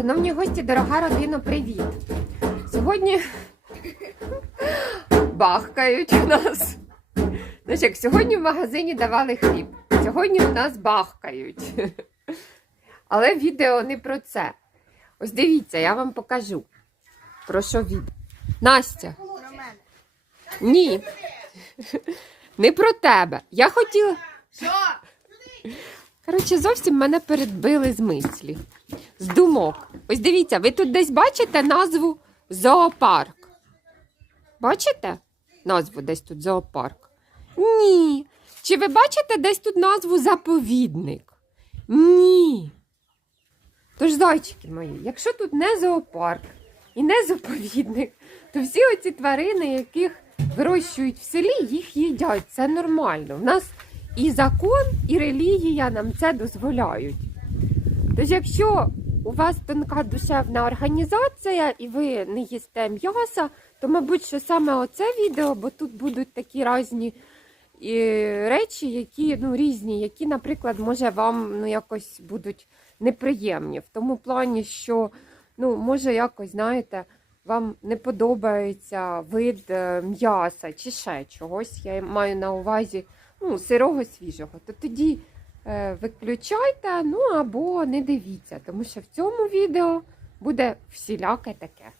Шановні гості, дорога родина, привіт! Сьогодні бахкають у нас. Знаєш, як сьогодні в магазині давали хліб. Сьогодні у нас бахкають. Але відео не про це. Ось дивіться, я вам покажу. Про що відео. Настя. Ні. Не про тебе. Я хотіла. Що? Коротше, зовсім мене передбили з мислі, з думок. Ось дивіться, ви тут десь бачите назву зоопарк? Бачите? Назву десь тут зоопарк? Ні. Чи ви бачите десь тут назву заповідник? Ні. Тож, зайчики мої, якщо тут не зоопарк і не заповідник, то всі оці тварини, яких вирощують в селі, їх їдять. Це нормально. У нас і закон, і релігія нам це дозволяють. Тож, якщо у вас тонка душевна організація і ви не їсте м'яса, то, мабуть, що саме оце відео, бо тут будуть такі різні і, речі, які ну, різні, які, наприклад, може вам ну, якось будуть неприємні. В тому плані, що ну, може якось, знаєте, вам не подобається вид е, м'яса чи ще чогось. Я маю на увазі ну, сирого свіжого, то тоді е, виключайте, ну або не дивіться, тому що в цьому відео буде всіляке таке.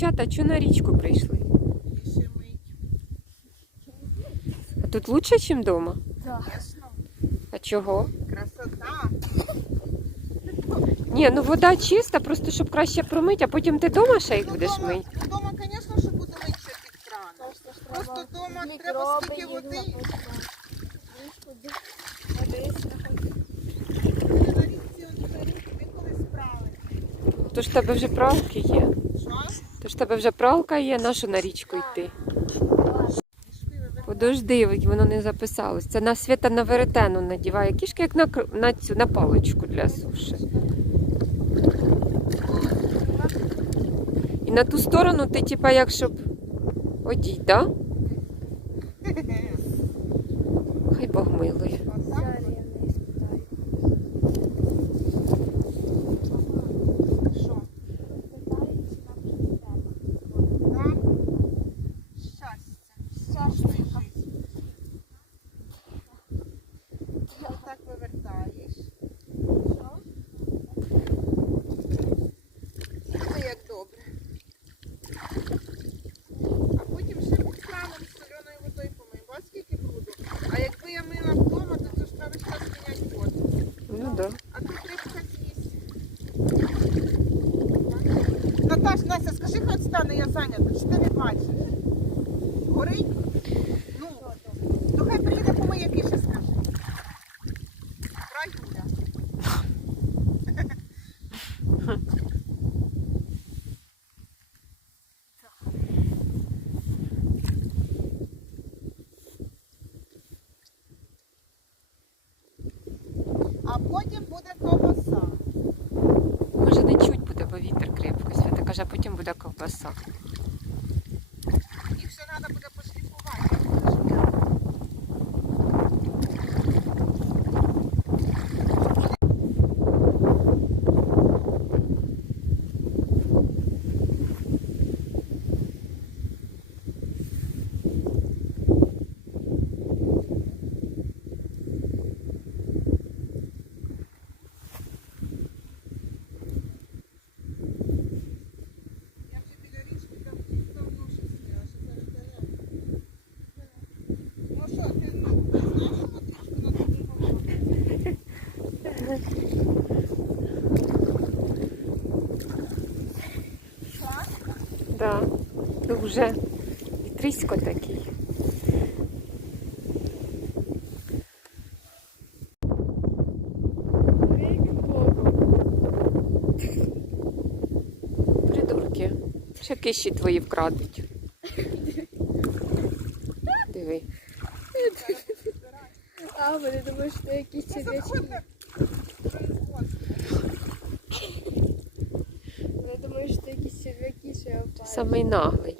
Дівчата, що на річку прийшли? А тут лучше, ніж вдома? Ясно. А чого? Красота. Ні, ну вода чиста, просто щоб краще промити, а потім ти вдома ще їх будеш мити. ну, дома, звісно, що буду мити ще під краном. Просто дома треба скільки води. Тож в тебе вже пралки є. Тебе вже пралка є, на що на річку йти? Подожди, воно не записалось. Це на свята на веретену надіває кішки, як на, на цю на паличку для суші. І на ту сторону ти, типа, як щоб одіть, да? Хай Бог милує. Отак. Що? Да? Щастя. Щасливої житті. Ти отак вивертаєш. Ой, як добре. А потім ще під краном з соленою водою помий. Бачиш, скільки бруду. А якби я мила вдома, то це ж треба весь час міняти воду. Ну да. А тут рибка з'їсть. Наташ, Настя, скажи, хай стане, я. Чи ти не бачиш? Горить? Ну, то хай приїде помиє більше скажи. Раюля. А потім буде ковбаса. Може не чуть буде, бо вітер крепко. А потім буде ковбаса. Дуже вітрисько такий. Придурки. Ще киші твої вкрадуть. Диви. А, вони думають, що якісь черв'ячки. Вони думають, що якісь черв'яки, що я впала. Самий наглий.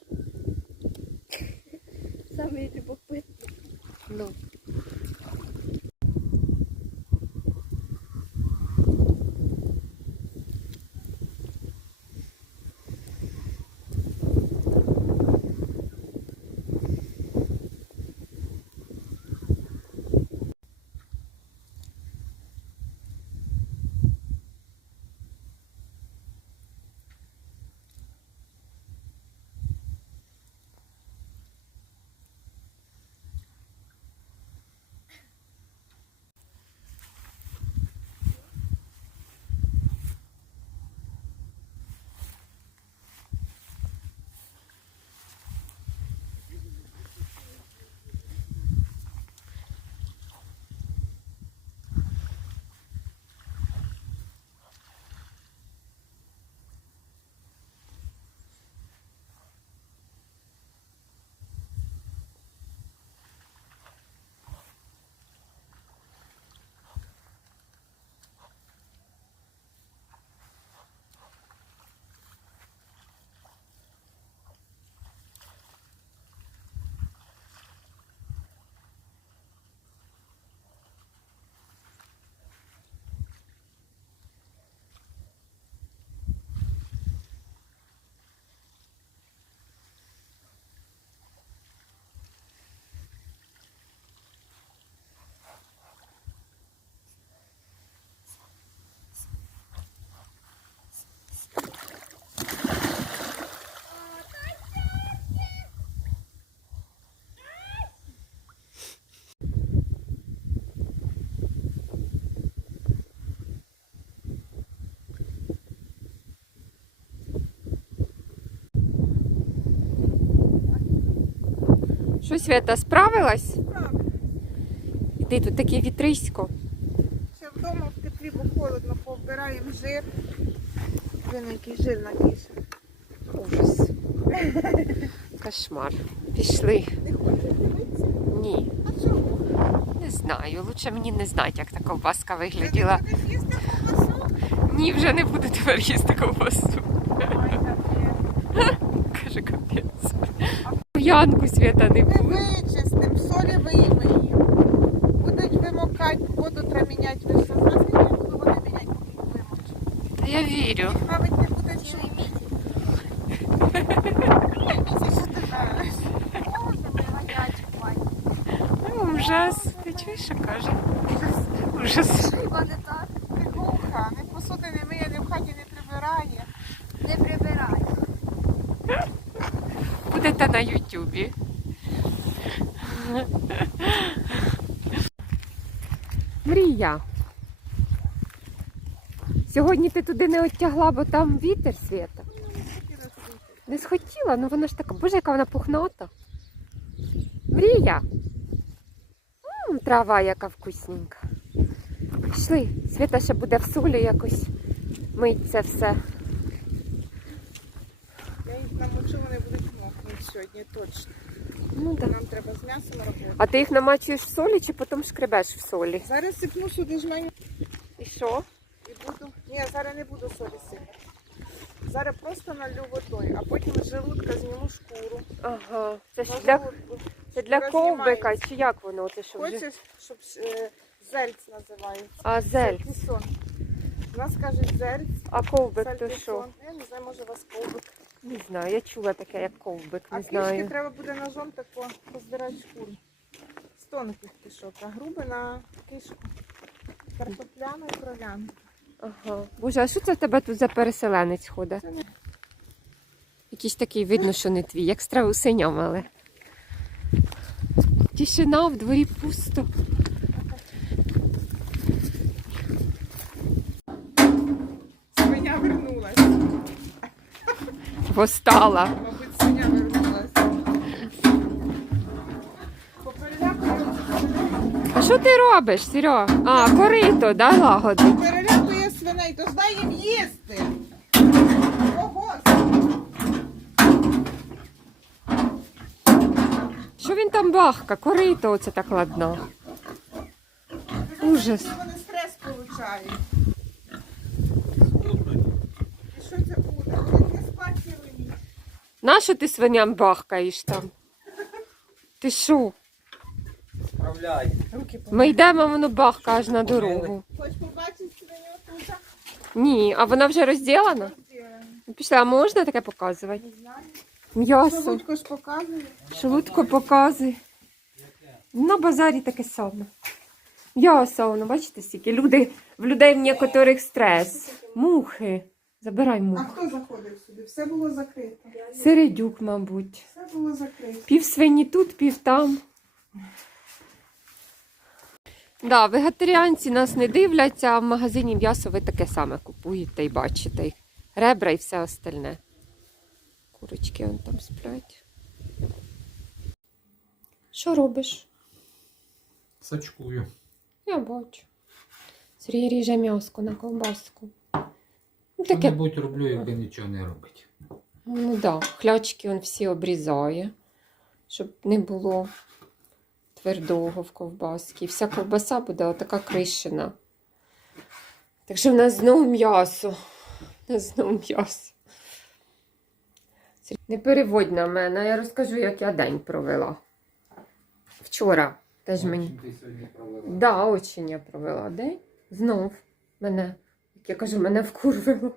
Що, Свята, справилась? Правда. Іди, тут таке вітрисько. Ще вдома в теплі, бо холодно, повбираємо жир. Блин, який жир накише. Ужас. Кошмар. Пішли. Не хочеш дивитися? Ні, А чого? не знаю. Лучше мені не знати, як та ковбаска вигляділа. Ти будеш їсти ковбасу? Ні, вже не буду тепер їсти ковбасу. Каже, капець. Янку свята не Ми буде. вичистим, солі виймемо. Будуть вимокати, воду треба міняти. Ви що знаєте, я буду воду міняти. Та я вірю. Мабуть, не буде чути. Це що ти знаєш? Ну, ужас. Ти чуєш, що каже? Ужас. Хіба не так? Ти глуха, не посуди не миє, не в хаті не прибирає. Не прибирай. Будете на Ютубі. Мрія. Сьогодні ти туди не оттягла, бо там вітер світа. Не схотіла, ну вона ж така, боже, яка вона пухната. Мрія. М, трава яка вкусненька. Пішли, Світа ще буде в солі якось мить це все. Я їх намочу, вони будуть мокнути сьогодні точно. Ну, да. Нам треба з м'ясом робити. А ти їх намачуєш в солі чи потім шкребеш в солі? Зараз сипну сюди жменю І що? і буду. Ні, зараз не буду солі сипати. Зараз просто налю водою, а потім з желудка зніму шкуру. Ага. Це ж для, це для ковбика, чи як воно? Це що вже? Хочеш, щоб е, зельц називається? А зель. Сальтісон. У нас кажуть зельц, А ковбик то що? Я не знаю, може у вас ковбик. Не знаю, я чула таке, як ковбик, А не кішки треба буде ножом тако роздирати шкуру. З тонких кишок, а грубе на кишку. Картопляна і кров'яна. Ага. Боже, а що це в тебе тут за переселенець ходить? Це не Якийсь такий видно, що не твій, як страусиня мали. Тишина в дворі пусто. Постала. Мабуть, свиня вирвалася. А що ти робиш, Серега? А, корито, да, лагоди? Перелякує свиней, то здай їм їсти. Ого! Що він там бахка? Корито оце так ладно. Ужас. Вони стрес получають. Нащо ти свиням бахкаєш там? Ти що? Справляй. Ми йдемо, воно бахка аж на дорогу. Хоч побачити свиню тут? Ні, а вона вже розділена? Пішла, а можна таке показувати? Не знаю. М'ясо. Солодко ж показує. Шелудко показує. На базарі таке саме. М'ясо, воно, бачите, стільки. Люди, в людей в некоторих стрес. Мухи. Забирай А мух. хто заходив сюди? Все було закрито. Середюк, мабуть. Все було закрито. Пів свині тут, пів там. Да, вегетаріанці нас не дивляться, а в магазині м'ясо ви таке саме купуєте і бачите. І Ребра і все остальне. Курочки вон там сплять. Що робиш? Сачкую. Я бачу. Сергій ріже м'яско на ковбаску. Ну, таке Що-небудь роблю, якби нічого не робить. Ну так, да, хлячки він всі обрізає, щоб не було твердого в ковбаски. Вся ковбаса буде отака кришена. Так що в нас знову м'ясо. У нас знову м'ясо. Не переводь на мене, я розкажу, як я день провела. Вчора теж мені. Чим ти сьогодні провела? Да, очень я провела день. Знов мене, як я кажу, мене вкурвило.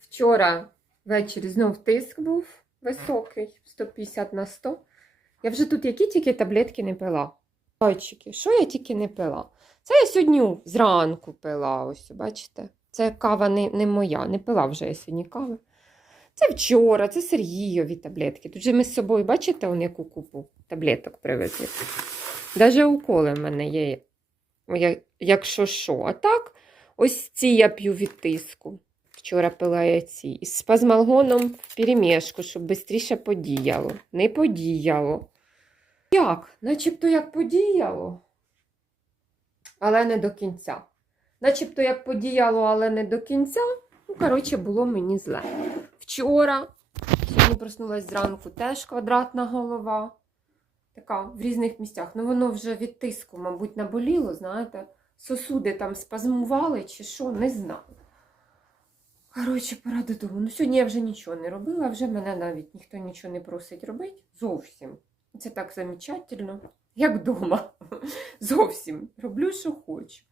Вчора ввечері знов тиск був високий, 150 на 100. Я вже тут які тільки таблетки не пила. Зайчики, що я тільки не пила? Це я сьогодні зранку пила, ось, бачите? Це кава не, не моя, не пила вже я сьогодні кави. Це вчора, це Сергійові таблетки. Тут же ми з собою, бачите, он яку купу таблеток привезли. Даже уколи в мене є, якщо що. А так, ось ці я п'ю від тиску. Вчора пила я ці. Із спазмалгоном в перемішку, щоб швидше подіяло. Не подіяло. Як? Начебто як подіяло, але не до кінця. Начебто як подіяло, але не до кінця. Ну, коротше, було мені зле. Вчора, сьогодні проснулась зранку, теж квадратна голова така в різних місцях. Ну воно вже від тиску, мабуть, наболіло, знаєте. Сосуди там спазмували чи що, не знаю. Коротше, пора додому. Ну, сьогодні я вже нічого не робила, вже мене навіть ніхто нічого не просить робити. Зовсім. Це так замечательно, як вдома. Зовсім. Роблю, що хочу.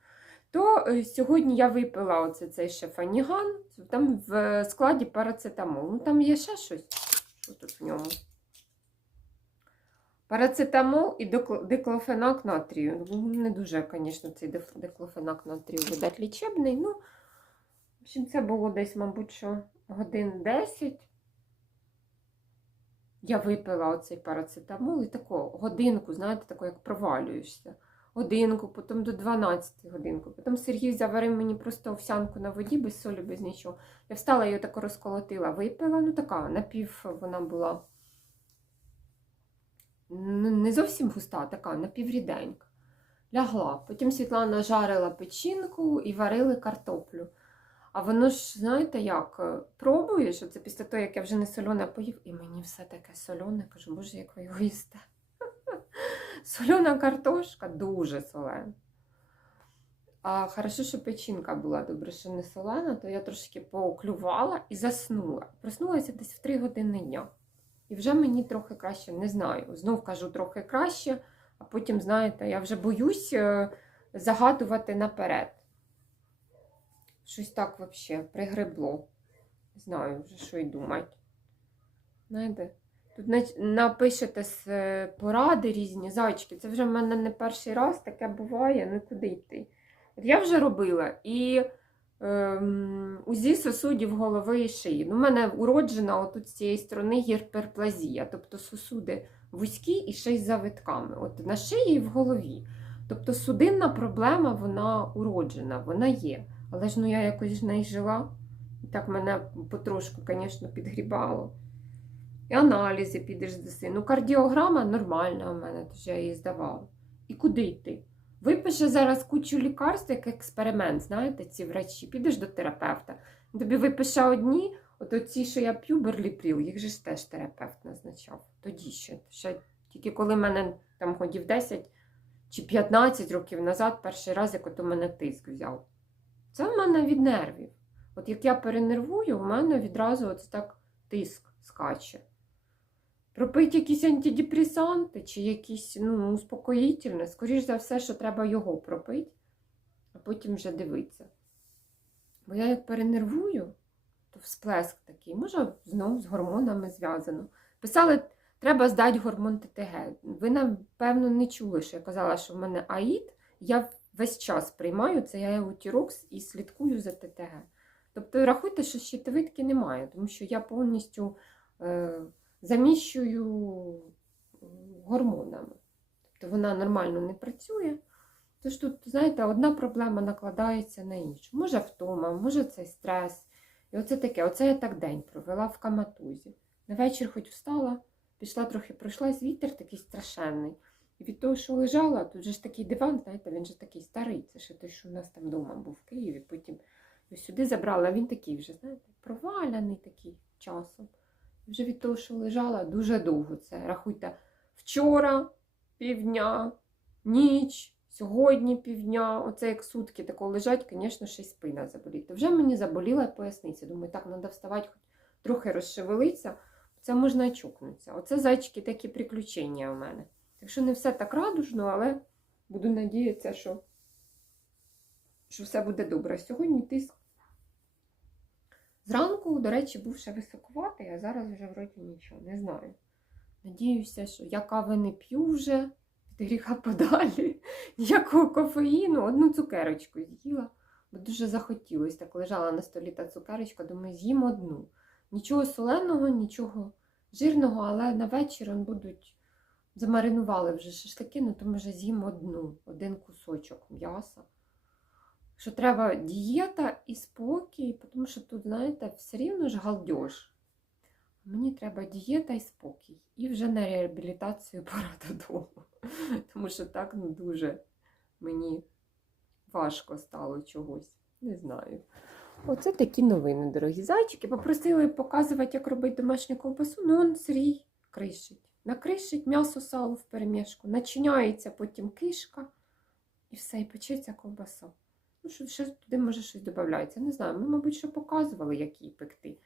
То е, сьогодні я випила оце цей шефаніган, там в складі парацетамол. Ну там є ще щось. Що тут в ньому? Парацетамол і диклофенак натрію. Ну, Не дуже, звісно, цей диклофенак натрію видать лічебний. Ну, в общем, це було десь, мабуть, що годин 10. Я випила оцей парацетамол і таку годинку, знаєте, таку, як провалюєшся. Годинку, потім до 12 годинку. Потім Сергій заварив мені просто овсянку на воді без солі, без нічого. Я встала, її тако розколотила, випила. Ну така, напів вона була не зовсім густа, така напівріденька. Лягла. Потім Світлана жарила печінку і варили картоплю. А воно ж, знаєте, як е, пробуєш, оце після того, як я вже не солене поїв, і мені все таке солене. Кажу, боже, як ви його їсте. Солена картошка дуже солена. А хорошо, що печінка була добре, що не солена, то я трошки поклювала і заснула. Проснулася десь в 3 години дня. І вже мені трохи краще, не знаю. Знов кажу трохи краще, а потім, знаєте, я вже боюсь е, загадувати наперед. Щось так взагалі пригребло. Не знаю вже, що й думати. Знаєте, тут напишете з е, поради різні зайчики. Це вже в мене не перший раз таке буває, ну куди йти. От я вже робила і УЗІ сосудів голови і шиї. Ну, у мене уроджена отут з цієї сторони гіперплазія, тобто сосуди вузькі і ще й з завитками. От на шиї і в голові. Тобто судинна проблема, вона уроджена, вона є. Але ж ну я якось з нею жила. Так мене потрошку, звісно, підгрібало. І аналізи підеш здаси. Ну, кардіограма нормальна у мене, тож я її здавала. І куди йти? Випише зараз кучу лікарств, як експеримент, знаєте, ці врачі. Підеш до терапевта. Тобі випише одні, от оці, що я п'ю, берліпріл, їх же ж теж терапевт назначав. Тоді ще. ще тільки коли мене там ходів 10 чи 15 років назад, перший раз, як от у мене тиск взяв. Це в мене від нервів. От як я перенервую, в мене відразу от так тиск скаче. Пропити якісь антидепресанти чи якісь ну, успокоїтельне, скоріш за все, що треба його пропити, а потім вже дивитися. Бо я як перенервую, то всплеск такий, може, знову з гормонами зв'язано. Писали, треба здати гормон ТТГ. Ви, напевно, не чули, що я казала, що в мене АІД, я весь час приймаю це я еутірокс і слідкую за ТТГ. Тобто рахуйте, що щитовидки немає, тому що я повністю е, заміщую гормонами. Тобто вона нормально не працює. Тож тут, знаєте, одна проблема накладається на іншу. Може втома, може це стрес. І оце таке, оце я так день провела в каматузі. На вечір хоч встала, пішла трохи пройшлась, вітер такий страшенний. І від того, що лежала, тут же ж такий диван, знаєте, він же такий старий. Це ще той, що у нас там вдома був в Києві. Потім сюди забрала, він такий вже, знаєте, проваляний такий часом. Вже від того, що лежала, дуже довго це. Рахуйте, вчора півдня, ніч, сьогодні півдня. Оце як сутки тако лежать, звісно, ще й спина заболіти. Вже мені заболіла поясниця. Думаю, так, треба вставати, хоч трохи розшевелитися. Це можна чукнутися. Оце зайчики такі приключення у мене. Так що не все так радужно, але буду надіятися, що, що все буде добре. Сьогодні тиск. Зранку, до речі, був ще високуватий, а зараз вже вроді нічого, не знаю. Надіюся, що я кави не п'ю вже, від гріха подалі. Ніякого кофеїну, одну цукерочку з'їла, бо дуже захотілося. Так лежала на столі та цукерочка, думаю, з'їм одну. Нічого соленого, нічого жирного, але на вечір будуть замаринували вже шашлики, ну то може з'їм одну, один кусочок м'яса. Що треба дієта і спокій, тому що тут, знаєте, все рівно ж галдеж. Мені треба дієта і спокій. І вже на реабілітацію пора додому. Тому що так ну, дуже мені важко стало чогось. Не знаю. Оце такі новини, дорогі зайчики. Попросили показувати, як робити домашню ковбасу. Ну, он Сергій кришить. Накришить м'ясо сало в перемішку, начиняється потім кишка і все, і печеться ковбаса. Ну, що ще туди може щось додається. Не знаю, ми, мабуть, що показували, як її пекти.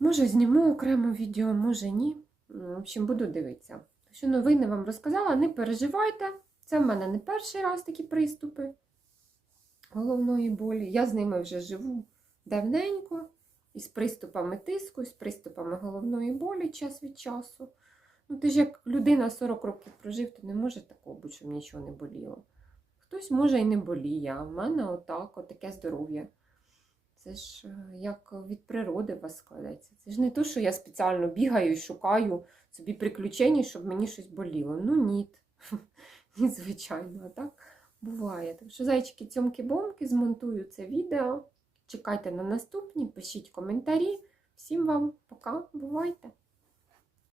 Може, зніму окремо відео, може ні. Ну, В общем, буду дивитися. Що новини вам розказала, не переживайте. Це в мене не перший раз такі приступи головної болі. Я з ними вже живу давненько, із приступами тиску, з приступами головної болі час від часу. Ну, ти ж як людина 40 років прожив, то не може такого бути, щоб нічого не боліло. Хтось може і не боліє, а в мене отак, отаке здоров'я. Це ж е, як від природи вас складеться. Це ж не то, що я спеціально бігаю і шукаю собі приключень, щоб мені щось боліло. Ну ні. Ні, звичайно, а так буває. Так що, зайчики, цьомки-бомки, змонтую це відео. Чекайте на наступні, пишіть коментарі. Всім вам пока, бувайте!